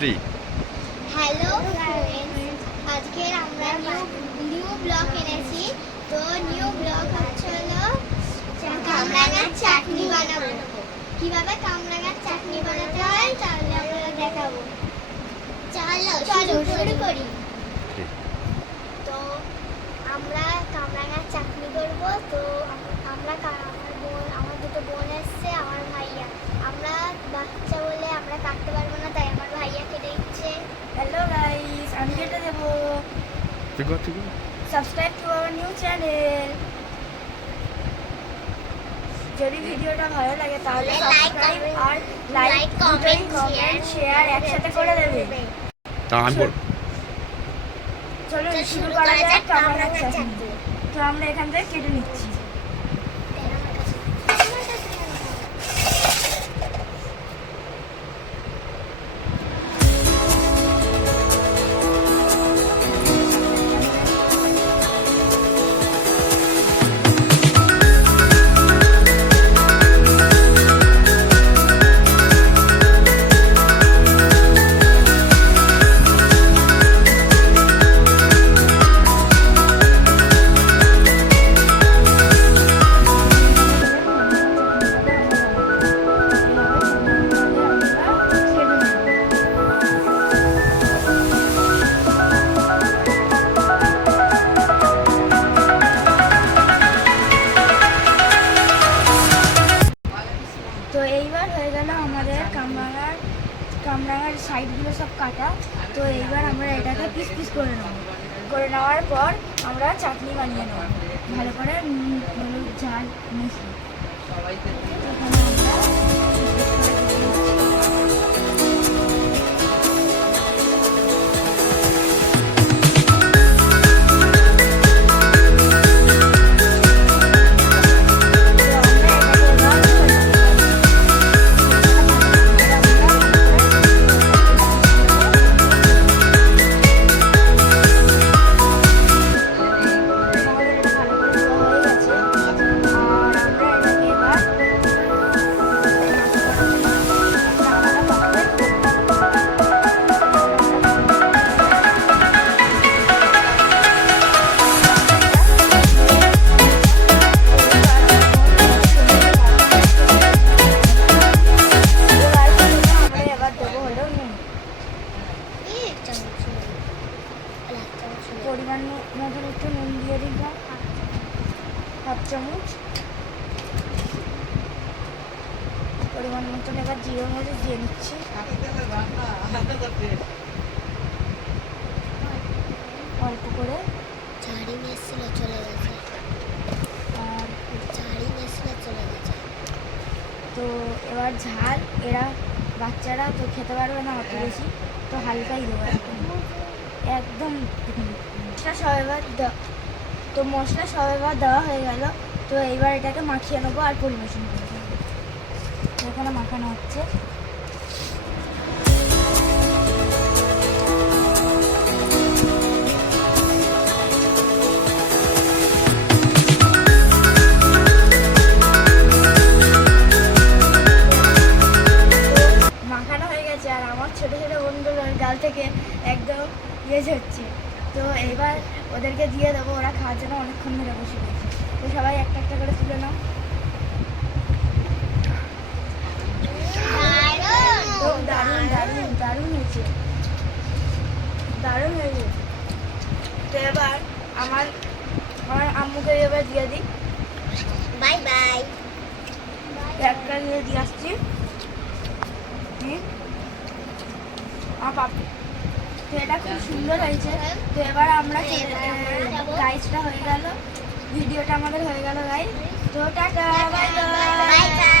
3 hello friends, আজকে আমরা new blog এনেছি। তো নিউ ব্লগ হলো কামরাঙার চাটনি বানাবো। কিভাবে কামরাঙার চাটনি বানাতে হয় তাহলে আমরা দেখাবো। চলো শুরু করি। তো আমরা কামরাঙার চাটনি করব। তো আমরা আমার দুটো বোন এসছে, আমার ভাইয়া। আমরা বাচ্চা বলে আমরা কাটতে পারবো না, তাই আমার ভাইয়া কেটে দিচ্ছে। Hello guys, আমি কেটে দেবো। ঠিক আছে subscribe to our new channel. যদি ভিডিওটা ভালো লাগে তাহলে সাবস্ক্রাইব আর লাইক কমেন্ট শেয়ার একসাথে করে দেবে। তা আমি বল চলো শুরু করা যাক কামরাঙার চাটনি। তো আমরা এখান থেকে কেটে নিচ্ছি। তো এইবার হয়ে গেল আমাদের কামরাঙার সাইডগুলো সব কাটা। তো এইবার আমরা এটাকে পিস পিস করে নেব। করে নেওয়ার পর আমরা চাটনি বানিয়ে নেব ভালো করে নুন হলুদ ঝাল মিশিয়ে। এখানে আমরা পরিমাণ মতন একটু নুন দিয়ে দিলাম, 1 চামচ পরিমাণ মতন। এবার জিরে মরিচ দিয়ে নিচ্ছি অল্প করে। ঝাড়ি মেশছিল চলে গেছে, আর ঝাড়ি মেশছিল চলে গেছে। তো এবার ঝাল, এরা বাচ্চারা তো খেতে পারবে না অত বেশি, তো হালকাই দেবো একদম। মশলা সব এবার মশলা সব এবার দেওয়া হয়ে গেল। তো এইবার এটাকে মাখিয়ে নেবো আর পরিবেশন করে দেবো। এখানে মাখানো হচ্ছে। মাখানো হয়ে গেছে আর আমার ছোটো ছোটো বোনগুলোর গাল থেকে একদম ইয়ে হচ্ছে। তো এইবার ওদেরকে দিয়ে দেবো, ওরা খাওয়ার জন্য অনেকক্ষণ ধরে বসে গেছে। তো সবাই একটা একটা করে তুলে নাও। দারুণ দারুণ দারুণ হয়েছে, দারুণ হয়েছে। তো এবার আমার আম্মুকে এবার দিয়ে দিই। Bye bye. একটা দিয়ে আসছি আমার পাপি। তো এটা খুব সুন্দর হয়েছে। তো এবার আমরা গাইজটা হয়ে গেল, ভিডিওটা আমাদের হয়ে গেল গাইজ। তো টাটা, বাই বাই।